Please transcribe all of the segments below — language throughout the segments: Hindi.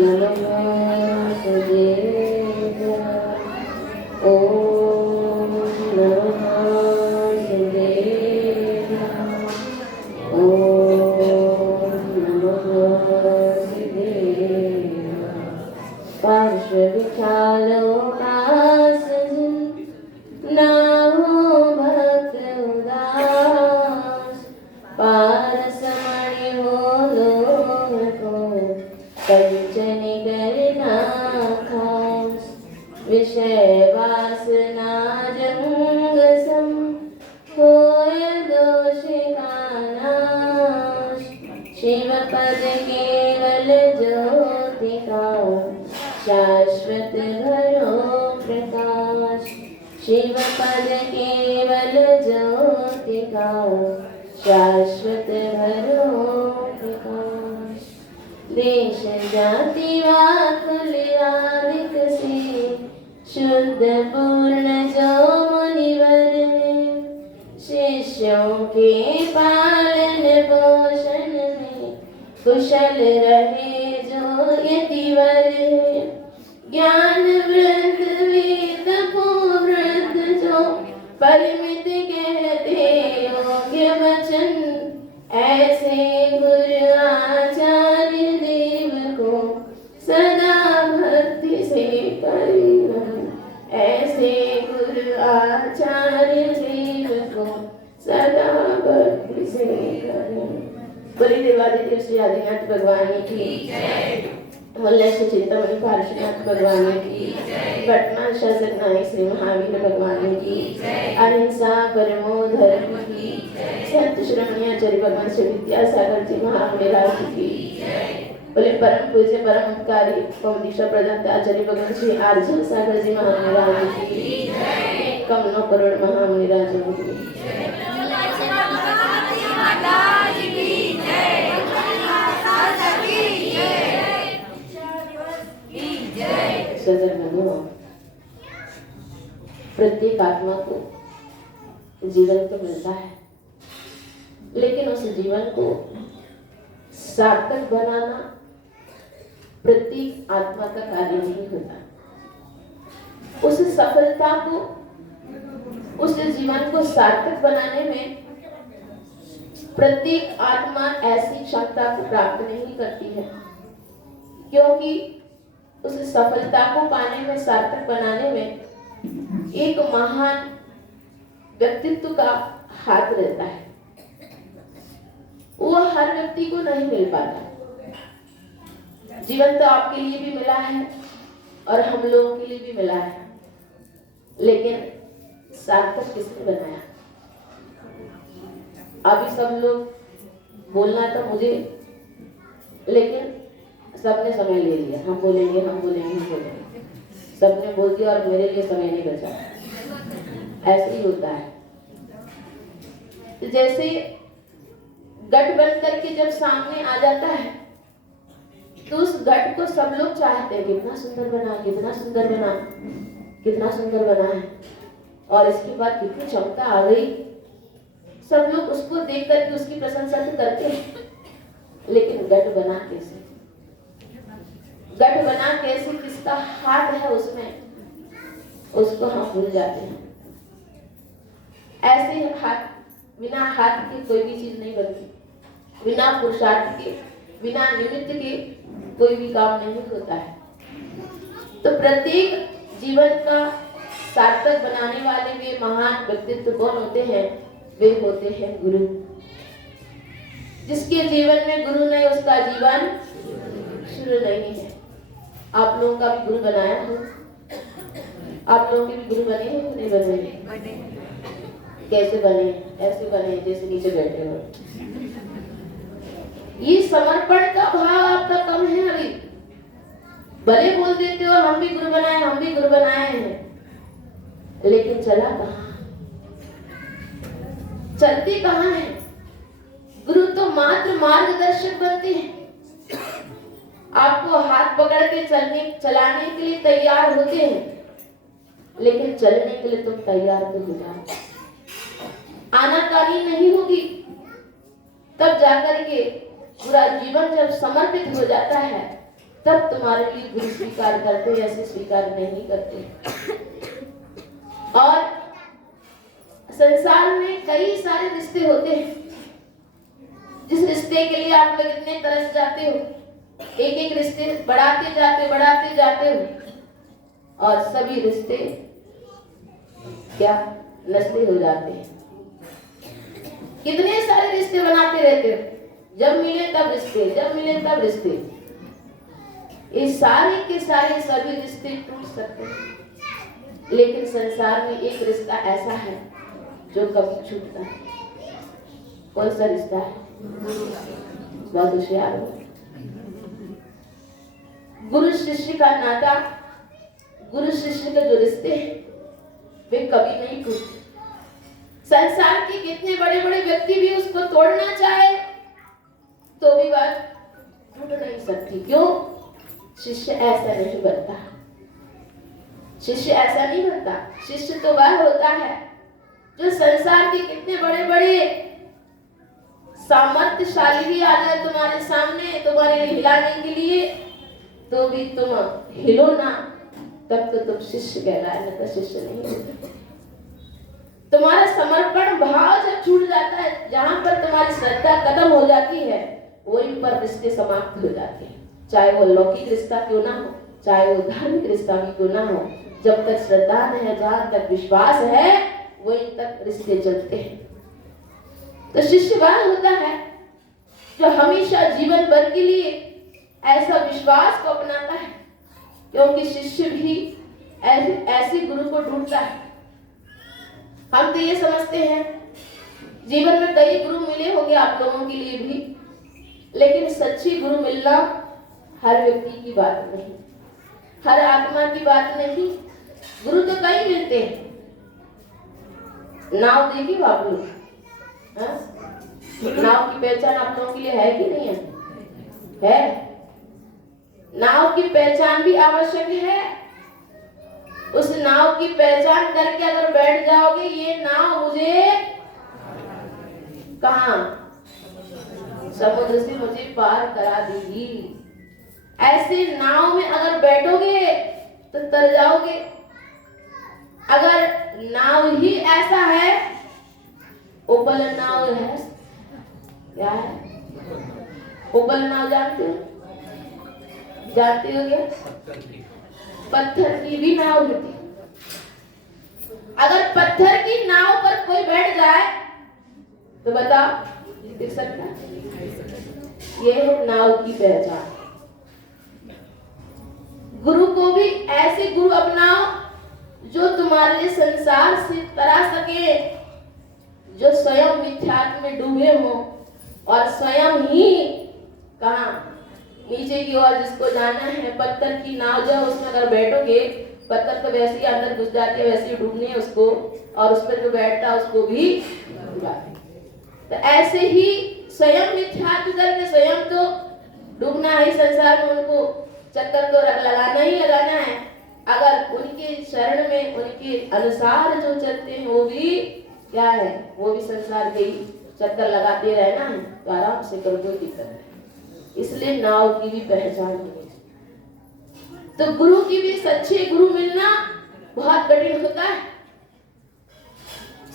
नमः वासुदेवाय। ओम नमः वासुदेवाय। ओम नमः वासुदेवाय। पार्श्व विचारो आसन नाहो भक्त उदास। पारस मणि हो लोक को कंचन करना खास। विषय वासना जंग सम होय दोष का नाश। शिव पद केवल ज्योति का शाश्वत घरो प्रकाश। शिव पद केवल ज्योति का शाश्वत घरो प्रकाश। देश जाति वा कुलियादिक से शुद्ध पूर्ण जो मुनिवर है। शिष्यों के पालन पोषण में कुशल रहे जो यतिवर है। ज्ञान वृद्ध वेद को वृद्ध जो परिमित कहते योग्य वचन। ऐसे गुरु आचार्य देव को सदा भक्ति से करें। ऐसे गुरु आचार्य देव को सदा भक्ति से करें। बोलिए देवादिदेव श्री आदिनाथ भगवान की जय। वल्लभ चिंतामणि पार्श्वनाथ भगवान की जय। वर्तमान शासक नायक श्री महावीर भगवान की जय। अहिंसा परमो धर्म की जय। सत्य श्रमणीय आचार्य भगवान श्री विद्यासागर जी महाराज की जय। बोले परम पूज्य परम उपकारी दीक्षा प्रदाता आचार्य भगवान श्री आर्जन सागर जी महाराज की जय। कमलों करोड़ महामुनिराज की प्रत्येक आत्मा को जीवन तो मिलता है, लेकिन उस जीवन को सार्थक बनाना प्रत्येक आत्मा का कार्य नहीं होता। उस सफलता को, उस जीवन को सार्थक बनाने में प्रत्येक आत्मा ऐसी क्षमता को प्राप्त नहीं करती है, क्योंकि उस सफलता को पाने में, सार्थक बनाने में एक महान व्यक्तित्व का हाथ रहता है। वो हर व्यक्ति को नहीं मिल पाता। जीवन तो आपके लिए भी मिला है और हम लोगों के लिए भी मिला है, लेकिन सार्थक किसने बनाया? अभी सब लोग बोलना था मुझे, लेकिन सबने समय ले लिया। हम बोलेंगे, हम बोलेंगे, हम बोलेंगे। सबने बोल दिया और मेरे लिए समय नहीं बचा। ऐसे ही होता है। जैसे गठ बन करके जब सामने आ जाता है, तो उस गठ को सब लोग चाहते हैं, कितना सुंदर बना, कितना सुंदर बना, कितना सुंदर बना है, और इसके बाद कितनी चमका आ गई। सब लोग उसको देख करके उसकी प्रशंसा तो करते हैं, लेकिन गठ बना कैसे? गठ बना कैसे? किसका हाथ है उसमें, उसको हम भूल जाते हैं। ऐसे हाथ, बिना हाथ के कोई भी चीज नहीं बनती। बिना पुरुषार्थ के, बिना निमित्त के कोई भी काम नहीं होता है। तो प्रत्येक जीवन का सार्थक बनाने वाले वे महान व्यक्तित्व कौन होते हैं? वे होते हैं गुरु। जिसके जीवन में गुरु नहीं, उसका जीवन शुरू नहीं है। आप लोगों का भी गुरु बनाया हो? आप लोगों के भी गुरु बने हैं? नहीं बने? कैसे बने? ऐसे बने जैसे नीचे बैठे हो। ये समर्पण का भाव आपका कम है अभी। भले बोल देते हो हम भी गुरु बनाए, हम भी गुरु बनाए हैं, लेकिन चला कहाँ? चलती कहाँ है? गुरु तो मात्र मार्गदर्शक बनते हैं। आपको हाथ पकड़ के चलाने के लिए तैयार होते हैं, लेकिन चलने के लिए तुम तैयार तो हो जाओ। आनाकानी नहीं होगी, तब जाकर के पूरा जीवन जब समर्पित हो जाता है, तब तुम्हारे लिए गुरु स्वीकार करते, ऐसे स्वीकार नहीं करते। और संसार में कई सारे रिश्ते होते हैं, जिस रिश्ते के लिए आप लोग इतने तरस जाते हो, एक एक रिश्ते बढ़ाते जाते हो, और सभी रिश्ते क्या नस्ले हो जाते हैं। कितने सारे रिश्ते बनाते रहते हो, जब मिले तब रिश्ते, जब मिले तब रिश्ते। ये सारे के सारे सभी रिश्ते टूट सकते हैं, लेकिन संसार में एक रिश्ता ऐसा है जो कभी छूटता है। कौन सा रिश्ता है? बहुत होशियार हो। गुरु शिष्य का नाता, गुरु शिष्य के जो रिश्ते हैं वे कभी नहीं टूटते। संसार के कितने बड़े बड़े व्यक्ति भी उसको तोड़ना चाहे तो भी बात टूट नहीं सकती। क्यों? शिष्य ऐसा नहीं बनता, शिष्य ऐसा नहीं बनता। शिष्य तो वह होता है जो संसार के कितने बड़े बड़े सामर्थ्यशाली भी आ जाए तुम्हारे सामने तुम्हारे हिलाने के लिए, तो भी तुम हिलो ना, तब तो तुम शिष्य कहलाए, न तो शिष्य नहीं होते। तुम्हारा समर्पण भाव जब छूट जाता है, जहां पर तुम्हारी श्रद्धा खत्म हो जाती है, वहीं पर रिश्ते समाप्त हो जाते हैं। चाहे वो लौकिक रिश्ता क्यों ना हो, चाहे वो धार्मिक रिश्ता भी क्यों ना हो, जब तक श्रद्धा है, जहां तक विश्वास है, वहीं तक रिश्ते चलते हैं। तो शिष्य वह होता है जो हमेशा जीवन भर के लिए ऐसा विश्वास को अपनाता है, क्योंकि शिष्य भी ऐसे गुरु को ढूंढता है। हम तो ये समझते हैं जीवन में कई गुरु मिले होंगे आप लोगों के लिए भी, लेकिन सच्ची गुरु मिलना हर व्यक्ति की बात नहीं, हर आत्मा की बात नहीं। गुरु तो कई मिलते हैं। नाव देखी हो आप लोग? नाव की पहचान आप लोगों के लिए है कि नहीं है? है। नाव की पहचान भी आवश्यक है। उस नाव की पहचान करके अगर बैठ जाओगे, ये नाव मुझे कहां समुद्र से मुझे पार करा देगी, ऐसे नाव में अगर बैठोगे तो तर जाओगे। अगर नाव ही ऐसा है, ओपल नाव है, क्या है ओपल नाव? जानते हो? जानते हो क्या? पत्थर की भी नाव होती। अगर पत्थर की नाव पर कोई बैठ जाए तो बताओ दिख सकता है? ये है नाव की पहचान। गुरु को भी ऐसे गुरु अपनाओ जो तुम्हारे लिए संसार से तरा सके, जो स्वयं मिथ्यात्व में डूबे हो और स्वयं ही कहां नीचे की ओर जिसको जाना है। पत्थर की नाव जो उसमें अगर बैठोगे, पत्थर तो वैसे ही अंदर घुस जाती है, वैसे ही डूबनी है उसको, और उस पर जो बैठता है उसको भी डुबाते। तो ऐसे ही स्वयं मिथ्यात्व करके स्वयं तो डूबना है संसार में, उनको चक्कर तो लगाना ही लगाना है। अगर उनके शरण में उनके अनुसार जो चलते हैं वो भी क्या है, वो भी संसार के ही चक्कर लगाते रहना है, तो आराम से करो, कोई दिक्कत नहीं। इसलिए नाव की भी पहचान होनी चाहिए। तो गुरु की भी सच्चे गुरु मिलना बहुत कठिन होता है।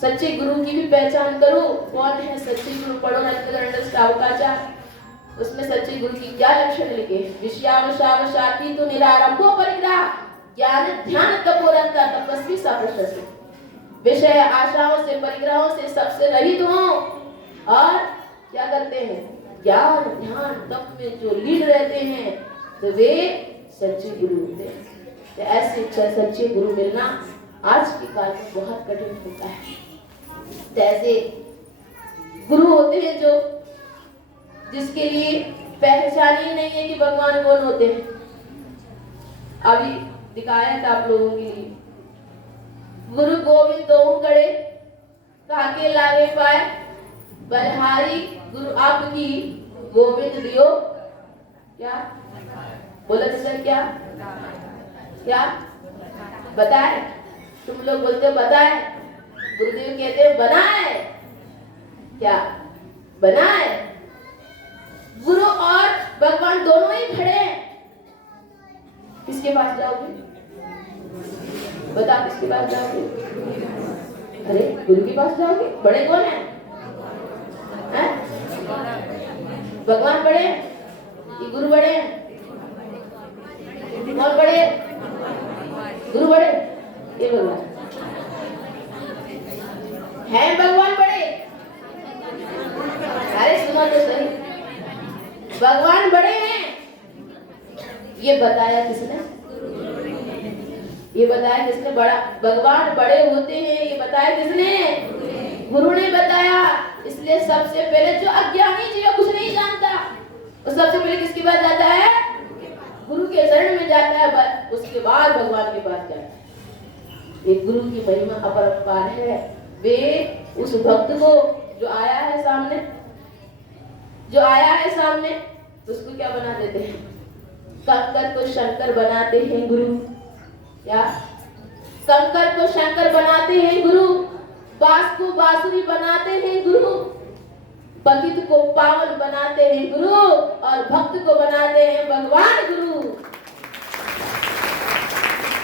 सच्चे गुरु की भी पहचान करो। कौन है सच्चे गुरु? पढ़ो रत्नगरंड श्रावकाचार, उसमें सच्चे गुरु की क्या लक्षण लिखे? विषयावशावशाती तो निरारंभो परिग्रह, ज्ञान ध्यान तपोरंता तपस्वी सप्रशस्त। विषय आशाओं से परिग्रहों से सबसे रहित हो और क्या करते हैं? ज्ञान ध्यान तप में जो लीन रहते हैं, तो वे सच्चे गुरु होते हैं। तो ऐसे सच्चे गुरु मिलना आज के काल में बहुत कठिन होता है। जैसे गुरु होते हैं जो जिसके लिए पहचान ही नहीं है कि भगवान कौन होते हैं। अभी दिखाया था आप लोगों के लिए, गुरु गोविंद दो कड़े काके लागे पाए, बलहारी गुरु आपकी गोविंद दियो। क्या बोला सर? क्या क्या बताए? तुम लोग बोलते हो बताए, गुरुदेव कहते हैं बनाए। क्या बनाए? गुरु और भगवान दोनों ही खड़े हैं, किसके पास जाओगे? बताओ किसके पास जाओगे? अरे गुरु के पास जाओगे। बड़े कौन है? भगवान बड़े कि गुरु बड़े हैं? कौन बड़े? गुरु बड़े? ये भगवान है। भगवान बड़े? अरे सुनो तो सही, भगवान बड़े हैं। ये बताया किसने? ये बताया किसने? बड़ा भगवान बड़े होते हैं, ये बताया किसने? गुरु ने बताया। इसलिए सबसे पहले जो अज्ञानी जी कुछ नहीं जानता, वो सबसे पहले किसके पास जाता है? गुरु के शरण में जाता है, उसके बाद भगवान के पास जाता है। एक गुरु की महिमा अपरंपार है। वे उस भक्त को जो आया है सामने, उसको क्या बना देते हैं? कंकर को शंकर बनाते हैं गुरु। क्या? कंकर को शंकर बनाते हैं गुरु, बांस को बांसुरी बनाते हैं गुरु, पतित को पावन बनाते हैं गुरु, और भक्त को बनाते हैं भगवान गुरु।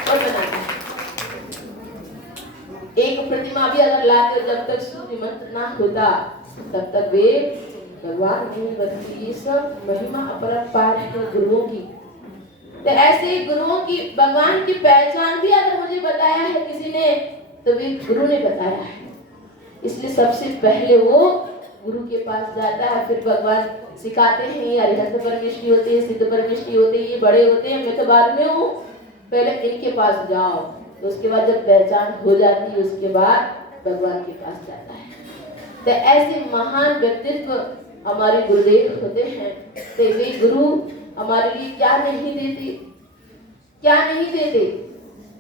और बनाते हैं एक प्रतिमा भी अगर लाते हो, जब तक सूर्य मंत्र ना होता तब तक वे भगवान नहीं बनती। ये सब महिमा अपरंपार है गुरुओं की। तो ऐसे गुरुओं की, भगवान की पहचान भी अगर मुझे बताया है किसी ने, तो वे गुरु ने बताया है। इसलिए सबसे पहले वो गुरु के पास जाता है, फिर भगवान सिखाते हैं। ये अरिहंत परमेश्वरी होते हैं, सिद्ध परमेश्वरी होते हैं, ये बड़े होते हैं, मैं तो बाद में हूँ, पहले इनके पास जाओ। तो उसके बाद जब पहचान हो जाती है, उसके बाद भगवान के पास जाता है। तो ऐसे महान व्यक्तित्व हमारे गुरुदेव होते हैं। तो वे गुरु हमारे लिए क्या नहीं देते? क्या नहीं देते?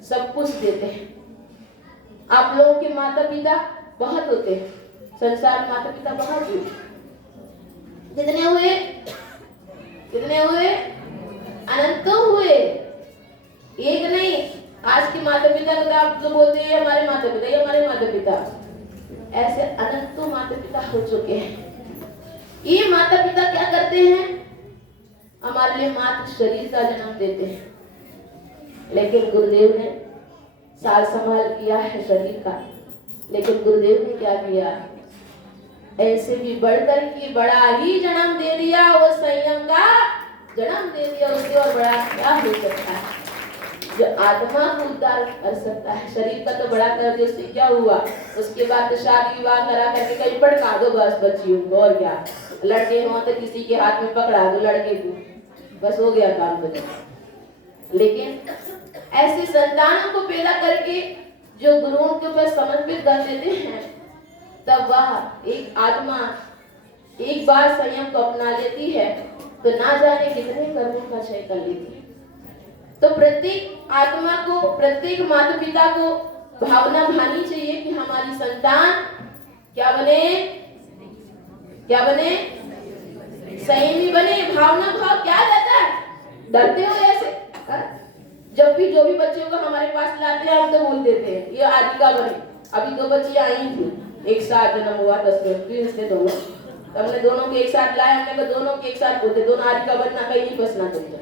सब कुछ देते हैं। आप लोगों के माता पिता बहुत होते हैं, संसार में माता पिता बहुत हुए। कितने हुए? कितने हुए? अनंतों हुए, एक नहीं। आज के माता पिता को आप जो बोलते हैं हमारे माता पिता, ये हमारे माता पिता, ऐसे अनंतों माता पिता हो चुके हैं। ये माता पिता क्या करते हैं? हमारे लिए मात्र शरीर का जन्म देते हैं, लेकिन गुरुदेव ने साल संभाल किया है शरीर का। लेकिन गुरुदेव ने क्या किया? ऐसे भी बढ़कर के बड़ा ही जन्म दे दिया, वो संयम का जन्म दे दिया। उससे और बड़ा क्या हो सकता है? जो आत्मा को उद्धार कर सकता है। शरीर का तो बड़ा कर दिया, उससे क्या हुआ? उसके बाद तो शादी विवाह करा करके कहीं पटका दो बस बच्चियों को, और क्या? लड़के हो तो किसी के हाथ में पकड़ा दो लड़के को, बस हो गया काम तो। लेकिन ऐसे संतानों को पैदा करके जो गुरुओं के ऊपर समर्पित कर देते हैं, तब वह एक आत्मा एक बार संयम को अपना लेती है तो ना जाने कितने कर्मों का क्षय कर लेती है। तो प्रत्येक आत्मा को, प्रत्येक माता पिता को भावना भानी चाहिए कि हमारी संतान क्या बने? क्या बने? संयमी बने। भावना भाव क्या रहता है? डरते हो ऐसे? जब भी जो भी बच्चों को हमारे पास लाते हैं, हम तो बोल देते हैं ये आदिका बने। अभी 2 बच्ची आई थी, एक साथ जन्म हुआ 10 दिन से दोनों, तो हमने दोनों के एक साथ लाया। हमने कहा दोनों के एक साथ बोलते, दोनों आदिका बनना, कहीं नहीं फंसना तुमको।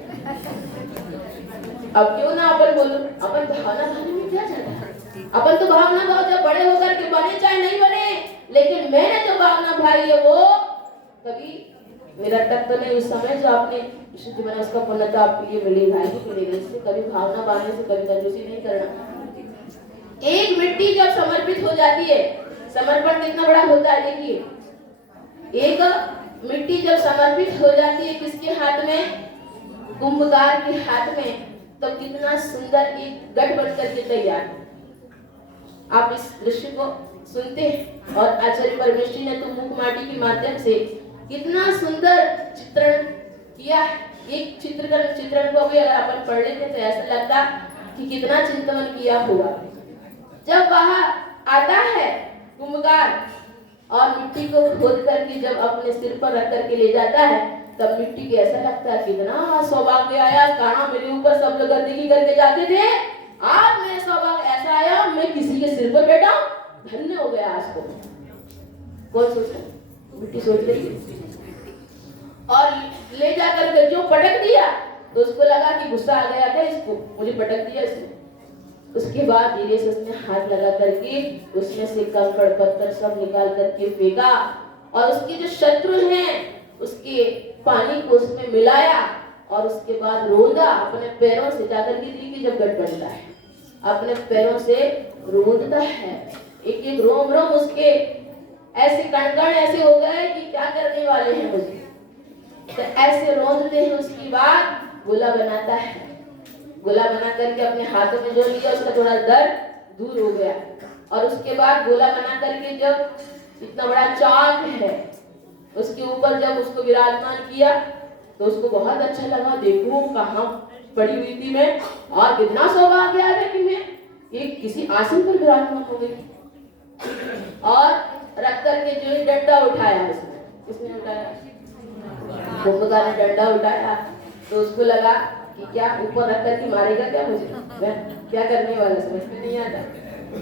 अब क्यों ना अपन बोलो, अपन भावना भावने में क्या जाता है? अपन तो भावना भाव जब बड़े होकर के बने चाहे नहीं बने, लेकिन मैंने जो भावना भाई है वो कभी मेरा तक तो नहीं। उस समय जो आपने शुद्ध बना उसका पुण्य तो आपके लिए मिलेगा ही मिलेगा। इसलिए कभी भावना बांधने से कभी कंजूसी नहीं करना। एक मिट्टी जब समर्पित हो जाती है, समर्पण कितना बड़ा होता है देखिए। एक मिट्टी जब समर्पित हो जाती है किसके हाथ में? कुंभकार के हाथ में, तो कितना सुंदर एक गढ़ बनकर के तैयार। आप इस दृश्य को सुनते हैं और आचार्य परमेश्वरी ने तो मुख माटी के माध्यम से कितना सुंदर चित्रण किया है। एक चित्रण को भी अगर अपन पढ़ लेते तो ऐसा लगता कि कितना चिंतन किया हुआ। जब वह आता है कुंभकार और मिट्टी को खोद करके जब अपने सिर पर रख करके ले जाता है, तब मिट्टी को ऐसा लगता है कितना सौभाग्य आया। कहाँ मेरे ऊपर सब लोग गंदगी करके जाते थे, आज मेरे सौभाग्य ऐसा आया, मैं किसी के सिर पर बैठा, धन्य हो गया आज को। कौन सोच रहा? मिट्टी सोच रही है। और ले जाकर के जो पटक दिया, तो उसको लगा कि गुस्सा आ गया था, इसको मुझे पटक दिया इसने। उसके बाद धीरे से उसने हाथ लगा करके उसमें से कंकड़ पत्थर सब निकाल करके फेंका और उसके जो शत्रु हैं उसके पानी को उसमें मिलाया और उसके बाद रोंदा अपने पैरों से। जाकर के देखिए जब गट बनता है अपने पैरों से रोंदता है, एक एक रोम रोम उसके ऐसे कणकण ऐसे हो गए कि क्या करने वाले हैं मुझे। तो ऐसे रोंदते हैं उसके बाद गोला बनाता है। गोला बना करके अपने हाथों में जो लिया उसका थोड़ा दर्द दूर हो गया। और उसके बाद गोला बना करके जब इतना बड़ा चाक है उसके ऊपर जब उसको विराजमान किया तो उसको बहुत अच्छा लगा। देखो कहाँ पड़ी हुई थी मैं और कितना सौभाग्य है कि मैं एक किसी आसन पर विराजमान हो गई। और रख करके जो है डंडा उठाया उसने, किसने उठाया? कुंभकार ने डंडा उठाया। तो उसको लगा कि क्या ऊपर रख करके मारेगा क्या मुझे, मैं क्या करने वाला समझ में नहीं आता।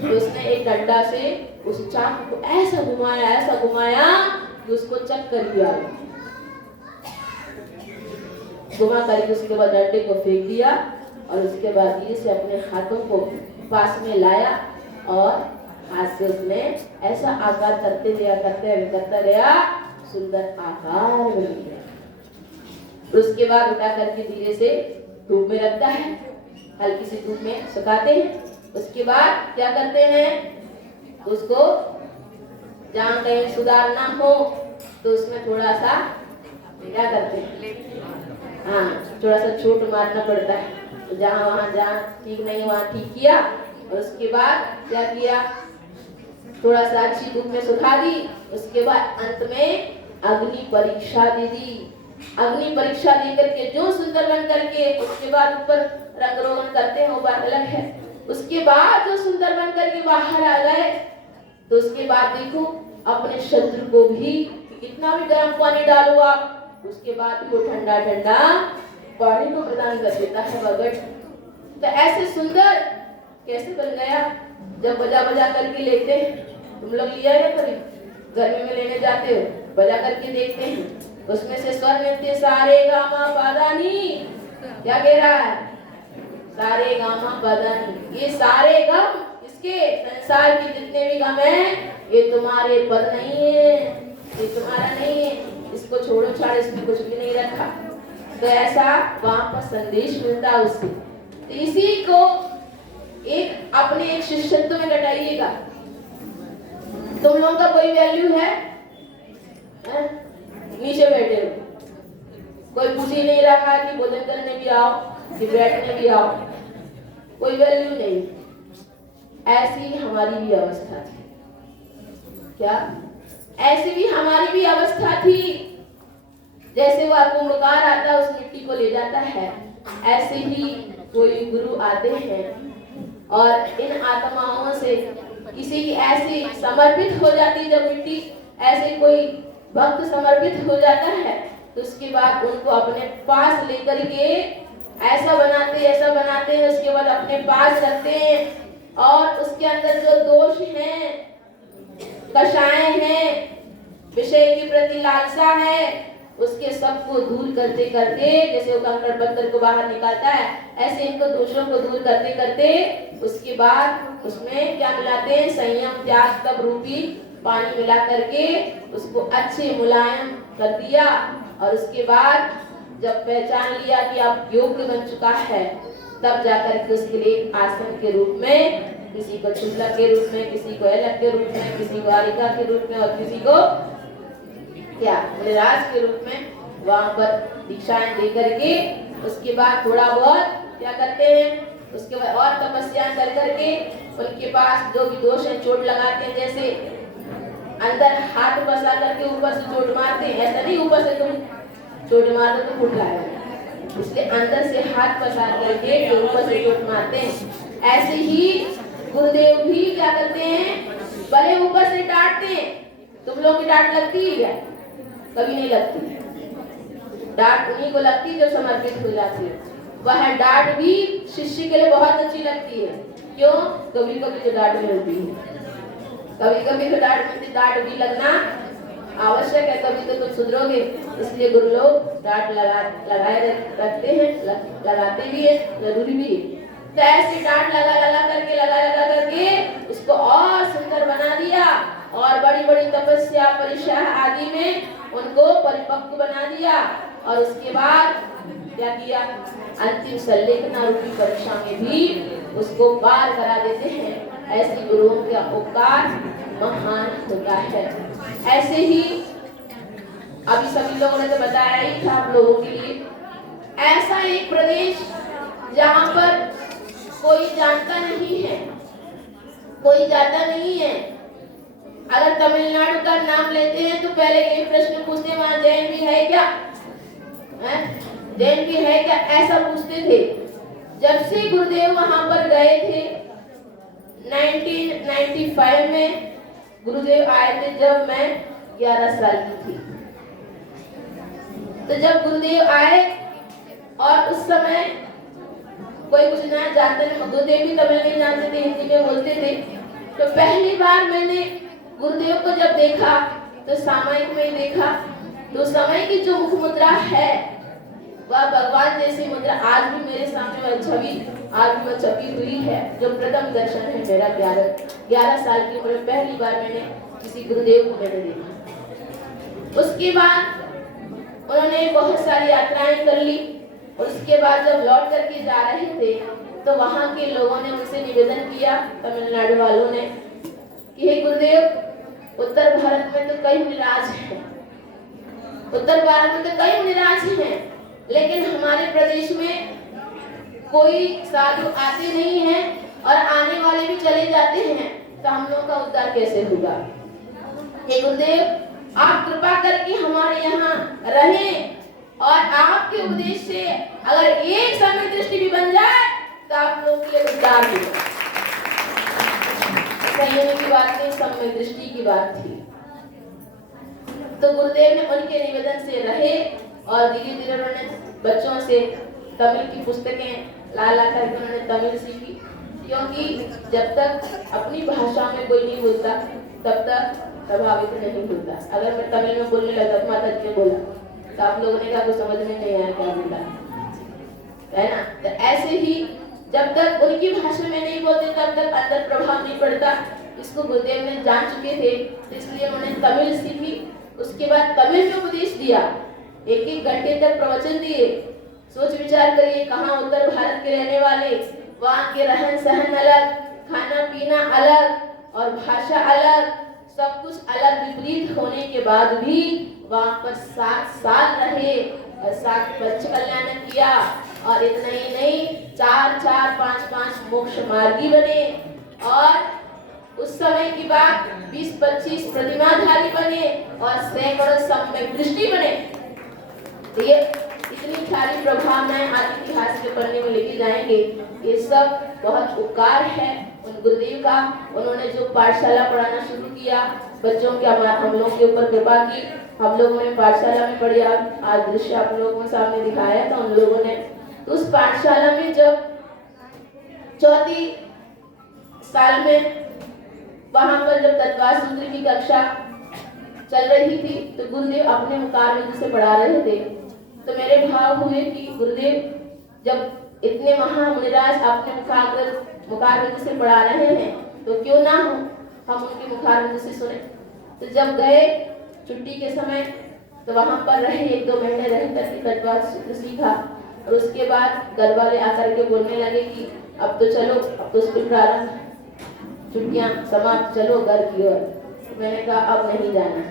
तो उसने एक डंडा से उस चाकू को ऐसा घुमाया कि उसको चक्कर दिया। घुमा करके उसके बाद डंडे को फेंक दिया और उसके बाद इसे अपने हाथों को पास में लाया और हाथ से उसने ऐसा आकार करते गया सुंदर आकार बन गया। उसके बाद उठा करके धीरे से धूप में रखता है, हल्की सी धूप में सुखाते हैं। उसके बाद क्या करते हैं, उसको जहाँ कहीं सुधारना हो तो उसमें थोड़ा सा क्या करते हैं, हाँ थोड़ा सा छूट मारना पड़ता है। तो जहाँ ठीक नहीं वहाँ ठीक किया और उसके बाद क्या किया, थोड़ा सा अच्छी धूप में सुखा दी। उसके बाद अंत में अग्नि परीक्षा दे दी। अग्नि परीक्षा दे करके जो सुंदर बन करके उसके बाद ऊपर रंग रोगन करते हैं वो बात अलग है। उसके बाद जो सुंदर बन करके बाहर आ गए तो उसके बाद देखो अपने शत्रु को भी कितना भी गर्म पानी डालो आप, उसके बाद भी वो ठंडा ठंडा पानी को प्रदान कर देता है वगट। तो ऐसे सुंदर कैसे बन गया, जब बजा बजा करके लेते हैं, तुम लोग लिया है कभी, गर्मी में लेने जाते हो बजा करके देखते हैं, उसमें से स्वर मिलते सारे गामा पादानी। क्या कह रहा है, सारे गामा पादानी। ये सारे गम इसके संसार के जितने भी गम है ये तुम्हारे पद नहीं है, ये तुम्हारा नहीं है, इसको छोड़ो छाड़ो, इसमें कुछ भी नहीं रखा। तो ऐसा वहां पर संदेश मिलता है उससे। तो इसी को एक अपने एक शिष्यत्व में घटाइएगा। तुम लोगों का कोई वैल्यू है? नीचे बैठे हो, कोई पूछ ही नहीं रहा कि भोजन करने भी आओ कि बैठने भी आओ, कोई वैल्यू नहीं। ऐसी हमारी भी अवस्था थी। क्या ऐसी भी हमारी भी अवस्था थी। जैसे वह कुंभकार आता उस मिट्टी को ले जाता है, ऐसे ही कोई गुरु आते हैं और इन आत्माओं से किसी की ऐसी समर्पित हो जाती है। जब मिट्टी ऐसे कोई भक्त समर्पित हो जाता है तो उसके बाद उनको अपने पास लेकर के ऐसा बनाते हैं, उसके बाद अपने पास रखते हैं और उसके अंदर जो दोष हैं, कषाय हैं, विषय के प्रति लालसा है, उसके सबको दूर करते करते, जैसे वो कंकड़ पत्थर को बाहर निकालता है, ऐसे इनको दोषों को दूर करते करते उसके बाद उसमें क्या मिलाते हैं, संयम त्याग तप रूपी पानी मिला करके उसको अच्छे मुलायम कर दिया। और उसके बाद जब पहचान लिया कि अब योग्य बन चुका है, तब जाकर के उसके लिए आसन के रूप में, किसी को चुल्ला के रूप में, किसी को अलग के रूप में, किसी को आरिका के रूप में और किसी को क्या राज के रूप में वहां पर दीक्षाएं दे करके उसके बाद थोड़ा बहुत क्या करते हैं, उसके बाद और तपस्या कर करके उनके पास जो भी दोष है चोट लगाते हैं। जैसे अंदर हाथ फंसा करके ऊपर से चोट मारते हैं, ऐसा नहीं ऊपर से तुम चोट मार दो तो फुट लाएगा, इसलिए अंदर से हाथ फंसा करके ऊपर से चोट मारते हैं। ऐसे ही गुरुदेव भी क्या करते हैं, भले ऊपर से डांटते हैं। तुम लोग की डांट लगती है क्या? कभी नहीं लगती। डांट उन्हीं को लगती है जो समर्पित हो जाती है। वह डांट भी शिष्य के लिए बहुत अच्छी लगती है। क्यों? कभी कभी तो डांट मिलती है, कभी कभी तो डांट भी लगना आवश्यक है, कभी तो तुम सुधरोगे। इसलिए गुरु लोग डांट लगाए रखते हैं, लगाते भी है, जरूरी भी है। तो ऐसे डांट लगा करके उसको और सुंदर बना दिया और बड़ी बड़ी तपस्या परीक्षा आदि में उनको परिपक्व बना दिया। और उसके बाद क्या किया, अंतिम संलेखना रूपी परीक्षा में भी उसको पार करा देते हैं। ऐसे गुरुओं का उपकार महान होता है। ऐसे ही अभी सभी लोगों ने तो बताया ही था आप लोगों के लिए, ऐसा एक प्रदेश जहाँ पर कोई जानता नहीं है, कोई जाता नहीं है। अगर तमिलनाडु का नाम लेते हैं तो पहले ये प्रश्न पूछते हैं, वहाँ जैन भी है क्या, जैन भी है क्या, ऐसा पूछते थे। जब से गुरुदेव वहां पर गए थे 1995 में गुरुदेव आए थे, जब मैं 11 साल की थी। तो जब गुरुदेव आए और उस समय कोई कुछ ना जानते नहीं, गुरुदेव भी तमिल नहीं जानते थे, हिंदी में बोलते थे। तो पहली बार मैंने गुरुदेव को जब देखा तो सामयिक में देखा, तो समय की जो मुख मुद्रा है वह भगवान जैसी मुद्रा आज भी मेरे सामने वह छवि आज भी वह छपी हुई है। जो प्रथम दर्शन है मेरा 11 साल की उम्र में पहली बार मैंने किसी गुरुदेव को मैंने देखा। उसके बाद उन्होंने बहुत सारी यात्राएं कर ली। उसके बाद जब लौट करके जा रहे थे तो वहाँ के लोगों ने उनसे निवेदन किया, तमिलनाडु वालों ने, कि हे गुरुदेव, उत्तर भारत में तो कई मुनिराज हैं, उत्तर भारत में तो कई मुनिराज हैं, लेकिन हमारे प्रदेश में कोई साधु आते नहीं हैं और आने वाले भी चले जाते हैं, तो हम लोग का उद्धार कैसे होगा। हे गुरुदेव, आप कृपा करके हमारे यहाँ रहें और आपके उपदेश से अगर एक समय दृष्टि भी बन जाए तो आप लोगों के लिए उद्धार होगा। संयम की बात नहीं, समय दृष्टि की बात थी। तो गुरुदेव ने उनके निवेदन से रहे और धीरे धीरे उन्होंने बच्चों से तमिल की पुस्तकें ला करके उन्होंने तमिल सीखी, क्योंकि जब तक अपनी भाषा में कोई नहीं बोलता तब तक प्रभावित नहीं होता। अगर मैं तमिल में बोलने लगा, माता जी ने बोला, तो आप लोगों ने कहा कुछ समझ में नहीं आया क्या बोला, है ना। तो ऐसे ही जब तक उनकी भाषा में नहीं बोलते तब तक अंदर प्रभाव नहीं पड़ता। इसको गुरुदेव ने जान चुके थे, इसलिए उन्होंने तमिल सीखी। उसके बाद तमिल में उपदेश दिया, 1-1 घंटे तक प्रवचन दिए। सोच विचार करिए, कहाँ उत्तर भारत के रहने वाले, वहाँ के रहन सहन अलग, खाना पीना अलग और भाषा अलग, सब कुछ अलग विपरीत होने के बाद भी वहाँ पर 7 साल रहे और 7 बच्चे कल्याण किया। और इतना ही नहीं, 4-4, 5-5 मोक्ष मार्गी बने और उस समय की बात 20-25 प्रतिमाधारी बने और सैकड़ों सम्यक दृष्टि बने। तो ये इतनी सारी प्रभावनाएं आज इतिहास के पन्ने में लेके जाएंगे। ये सब बहुत उपकार है उन गुरुदेव का। उन्होंने जो पाठशाला पढ़ाना शुरू किया, बच्चों के हम लोग के ऊपर कृपा की। हम लोगों ने पाठशाला में पढ़ा, आज दृश्य आप लोगों के सामने दिखाया था उन लोगों ने। तो उस पाठशाला में जब 4वीं साल में वहां पर जब तत्वार सूत्र की कक्षा चल रही थी तो गुरुदेव अपने मुखारबिंद से पढ़ा रहे थे। तो मेरे भाव हुए कि गुरुदेव जब इतने महामुनिराज अपने मुखारबिंद से पढ़ा रहे हैं तो क्यों ना हम उनके मुखारबिंद से सुने। तो जब गए छुट्टी के समय तो वहां पर रहे, 1-2 महीने रह करके तत्वार सूत्र सीखा। और उसके बाद घर वाले आकर के बोलने लगे कि अब तो चलो, अब तो स्कूल प्रारंभ, छुट्टियां समाप्त, चलो घर की ओर। मैंने कहा अब नहीं जाना।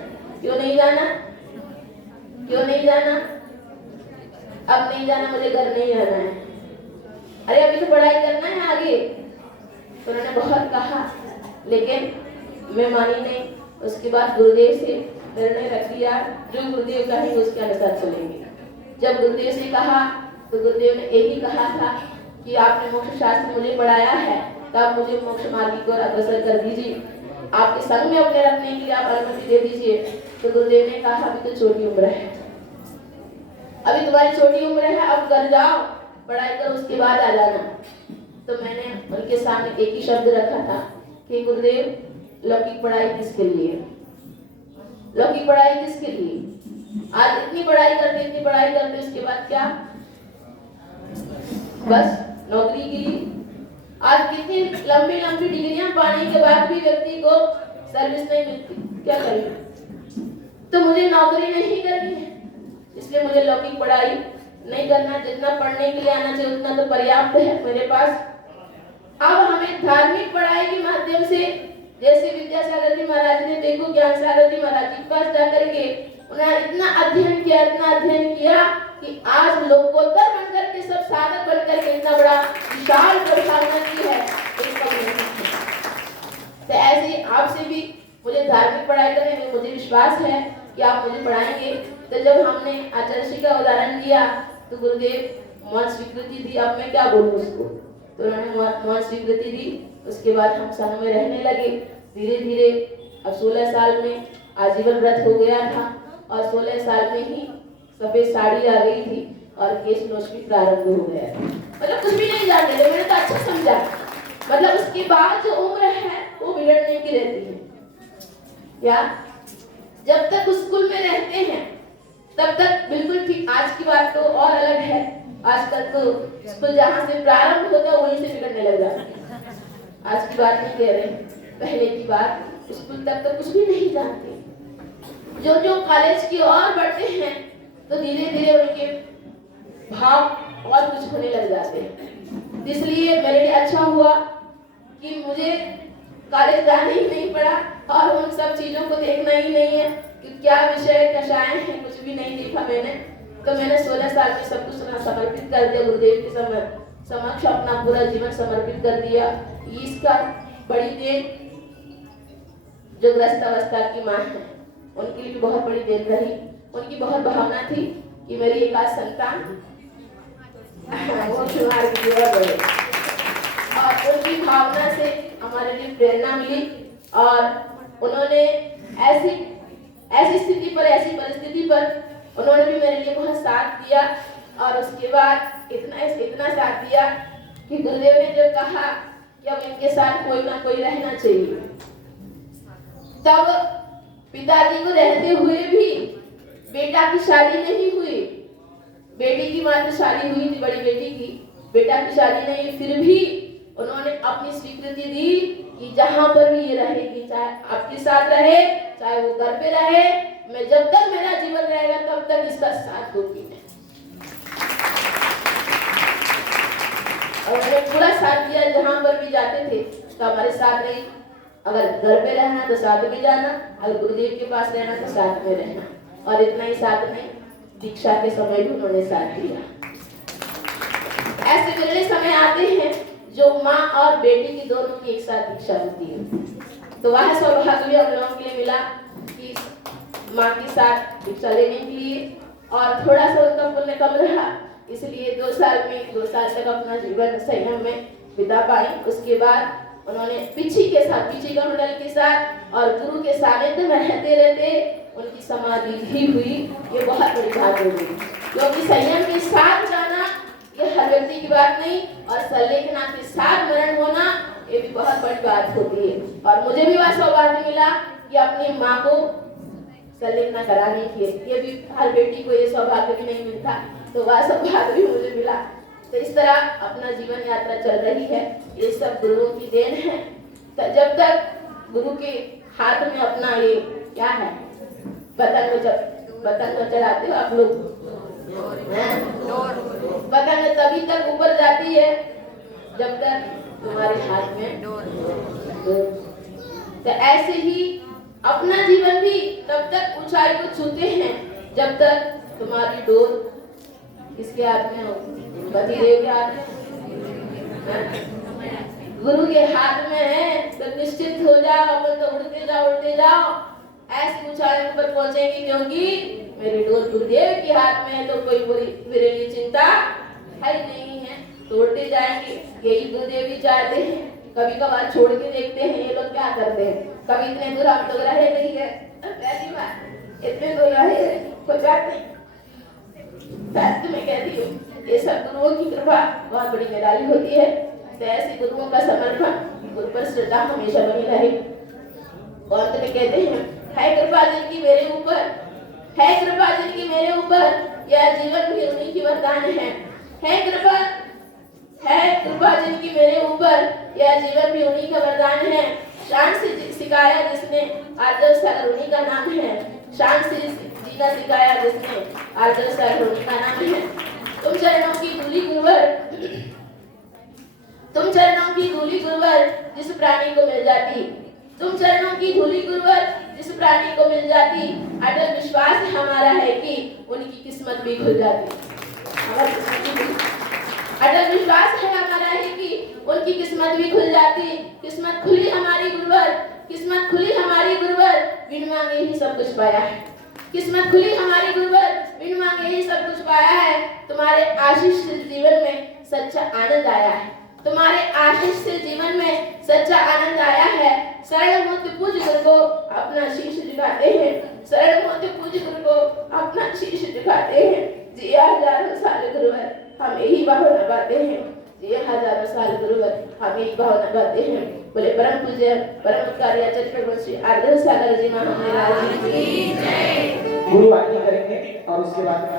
क्यों नहीं जाना, क्यों नहीं जाना, अब नहीं जाना, मुझे घर नहीं रहना है। अरे अभी तो पढ़ाई करना है आगे। तो उन्होंने बहुत कहा, लेकिन मैं मानी नहीं। उसके बाद गुरुदेव से निर्णय रख लिया, जो गुरुदेव कहेंगे उसके अनुसार चलेंगे। जब गुरुदेव से कहा तो गुरुदेव ने यही कहा था कि आपने मोक्ष शास्त्र मुझे पढ़ाया है, तब मुझे मोक्ष मार्ग की ओर अग्रसर कर दीजिए, आपके संग में अपने रखने के लिए आप अनुमति दे दीजिए। तो गुरुदेव ने कहा अभी तो छोटी उम्र है, अभी तुम्हारी छोटी उम्र है, अब घर जाओ, पढ़ाई करो, उसके बाद आ जाना। तो मैंने उनके सामने एक ही शब्द रखा था कि गुरुदेव, लौकिक पढ़ाई किसके लिए, लौकिक पढ़ाई किसके लिए, आज इतनी पढ़ाई करते उसके बाद क्या, बस नौकरी के लिए। आज कितनी लंबी लंबी डिग्रियां पाने के बाद भी व्यक्ति को सर्विस नहीं मिलती, क्या करें? तो मुझे नौकरी नहीं करनी है, इसलिए मुझे लौकिक पढ़ाई नहीं करना। जितना पढ़ने के लिए आना चाहिए उतना तो पर्याप्त है मेरे पास। अब हमें धार्मिक पढ़ाई के माध्यम से, जैसे विद्यासागर जी महाराज ने, देखो ज्ञान सागर जी महाराज जी के पास जाकर के उन्होंने इतना अध्ययन किया कि आज लोकोत्तर बनकर के, सब साधक बनकर के इतना बड़ा विशाल परिसाधना की है। तो ऐसे आपसे भी मुझे धार्मिक पढ़ाई करने में मुझे विश्वास है कि आप मुझे पढ़ाएंगे। तो जब हमने आचार्य श्री का उदाहरण दिया तो गुरुदेव मौन स्वीकृति दी। अब मैं क्या बोलूं उसको, तो उन्होंने मौन स्वीकृति दी। उसके बाद हम संग में रहने लगे। धीरे धीरे अब 16 साल में आजीवन व्रत हो गया था और 16 साल में ही सफेद साड़ी आ गई थी और केश नोच भी प्रारंभ हो गया था। मतलब कुछ भी नहीं जानते थे, मैंने तो अच्छा समझा। मतलब उसके बाद जो उम्र है वो बिगड़ने की रहती है। क्या जब तक स्कूल में रहते हैं तब तक बिल्कुल ठीक। आज की बात तो और अलग है, आजकल तो स्कूल जहाँ से प्रारंभ होता है वहीं से बिगड़ने लग जाता है। आज की बात नहीं कह रहे, पहले की बात। स्कूल तक तो कुछ भी नहीं जानते। जो जो कॉलेज की ओर बढ़ते हैं तो धीरे धीरे उनके भाव और कुछ होने लग जाते हैं। इसलिए मेरे लिए अच्छा हुआ कि मुझे कॉलेज जाना ही नहीं पड़ा और उन सब चीजों को देखना ही नहीं है कि क्या विषय कषाय हैं, कुछ भी नहीं देखा मैंने। तो मैंने 16 साल में सब कुछ समर्पित कर दिया, गुरुदेव के समक्ष अपना पूरा जीवन समर्पित कर दिया। इसका बड़ी देन जो ग्रस्त अवस्था की माँ है उनके लिए बहुत बड़ी देन रही। उनकी बहुत भावना थी कि मेरी एक आज संतान वो शुमार की ओर बढ़े, और उनकी भावना से हमारे लिए प्रेरणा मिली। और उन्होंने ऐसी स्थिति पर, ऐसी परिस्थिति पर उन्होंने भी मेरे लिए बहुत साथ दिया। और उसके बाद इतना साथ दिया कि गुरुदेव ने जब कहा कि अब इनके साथ कोई ना कोई रहना चाहिए, तब पिताजी को रहते हुए भी बेटा की शादी नहीं हुई। बेटी की मात्र शादी हुई थी, बड़ी बेटी की, बेटा की शादी नहीं। फिर भी उन्होंने अपनी स्वीकृति दी कि जहां पर भी ये रहेगी, चाहे आपके साथ रहे, चाहे वो घर पे रहे, मैं जब तक मेरा जीवन रहेगा तब तक इसका साथ दूंगी मैं। और उन्होंने पूरा साथ दिया। जहां पर भी जाते थे तो हमारे साथ रही। अगर घर पे रहना तो साथ में जाना, अगर गुरुदेव के पास रहना तो साथ में रहना। और इतना ही साथ में दीक्षा के समय भी उन्होंने साथ दिया। ऐसे विरले समय आते हैं जो माँ और बेटी की दोनों की एक साथ दीक्षा होती है। तो वह सौभाग्य भी हम लोगों के लिए मिला कि माँ के साथ दीक्षा लेने के लिए। और थोड़ा सा उनका पुण्य कम रहा, इसलिए 2 साल तक अपना जीवन संयम में बिता पाई। उसके बाद उन्होंने पिछी कमंडल के साथ और गुरु के सानिध्य में रहते रहते उनकी समाधि भी हुई। ये बहुत बड़ी बात हो गई, क्योंकि संयम के साथ जाना ये हर व्यक्ति की बात नहीं, और संलेखना के साथ मरण होना ये भी बहुत बड़ी बात होती है। और मुझे भी वह सौभाग्य मिला कि अपनी माँ को संलेखना करानी थी। ये भी हर बेटी को ये सौभाग्य भी नहीं मिलता, तो वह सौभाग्य भी मुझे मिला। तो इस तरह अपना जीवन यात्रा चल रही है। ये सब गुरुओं की देन है। तो जब तक गुरु के हाथ में अपना ये क्या है, पतंग चढ़ाते हो आप लोग, पतंग तभी तक ऊपर जाती है जब तक तुम्हारे हाथ में तो ऐसे ही अपना जीवन भी तब तक ऊंचाई को छूते हैं जब तक तुम्हारी डोर किसके हाथ में हो, पतिदेव के हाथ में, गुरु के हाथ में है। तो निश्चित हो जाओ, अपन तो उड़ते जाओ ऐसी ऊंचाइयों पर पहुंचेंगे, क्योंकि मेरी डोर गुरुदेव के हाथ में है। तो कोई मेरे लिए चिंता है नहीं है, तो उड़ते जाएंगे। यही गुरुदेव भी चाहते हैं। कभी कभार छोड़ के देखते हैं ये लोग क्या करते हैं। कभी इतने दूर हम तो रहे नहीं है, पहली बार इतने दूर रहे कोई बात नहीं। मैं कहती हूँ ये सब गुरुओं की कृपा बहुत बड़ी निराली होती है। तो ऐसे गुरुओं का समर्पण, गुरु पर श्रद्धा हमेशा बनी रहे। और तो कहते हैं है कृपा जिनकी मेरे ऊपर, है कृपा जिनकी मेरे ऊपर, यह जीवन भी उन्हीं की वरदान है कृपा जिनकी मेरे ऊपर, यह जीवन भी उन्हीं का वरदान है। शान से सिखाया जिसने, आर्जव सागर उन्हीं का नाम है। शान से जीना सिखाया जिसने, आर्जव सागर उन्हीं का नाम है। तुम चरणों की धूली गुरुवर जिस प्राणी को मिल जाती, तुम चरणों की धूली गुरुवर जिस प्राणी को मिल जाती, अटल विश्वास हमारा है कि उनकी किस्मत भी खुल जाती। अटल विश्वास है हमारा है कि उनकी किस्मत भी खुल जाती। किस्मत खुली हमारी गुरुवर, किस्मत खुली हमारी गुरुवर, बिन मांगे ही सब कुछ पाया है। किस्मत खुली हमारी गुरुवर, बिन मांगे ही सब कुछ पाया है। तुम्हारे आशीष से जीवन में सच्चा आनंद आया है। तुम्हारे आशीष से जीवन में सच्चा आनंद आया है। शरण मोती पूज गुरु को अपना शीश झुकाते हैं। शरण मोती पूज गुरु को अपना शीश झुकाते हैं। जी हजारों साल गुरुवर हम यही भावना पाते हैं। जी हजारों साल गुरुवर हम यही भावना पाते हैं। बोले परम पूज्य परम कार्य चक्रवर्ती आर्द्र सागर जी महाराज की जय। गुरु आज्ञा करेंगे और उसके बाद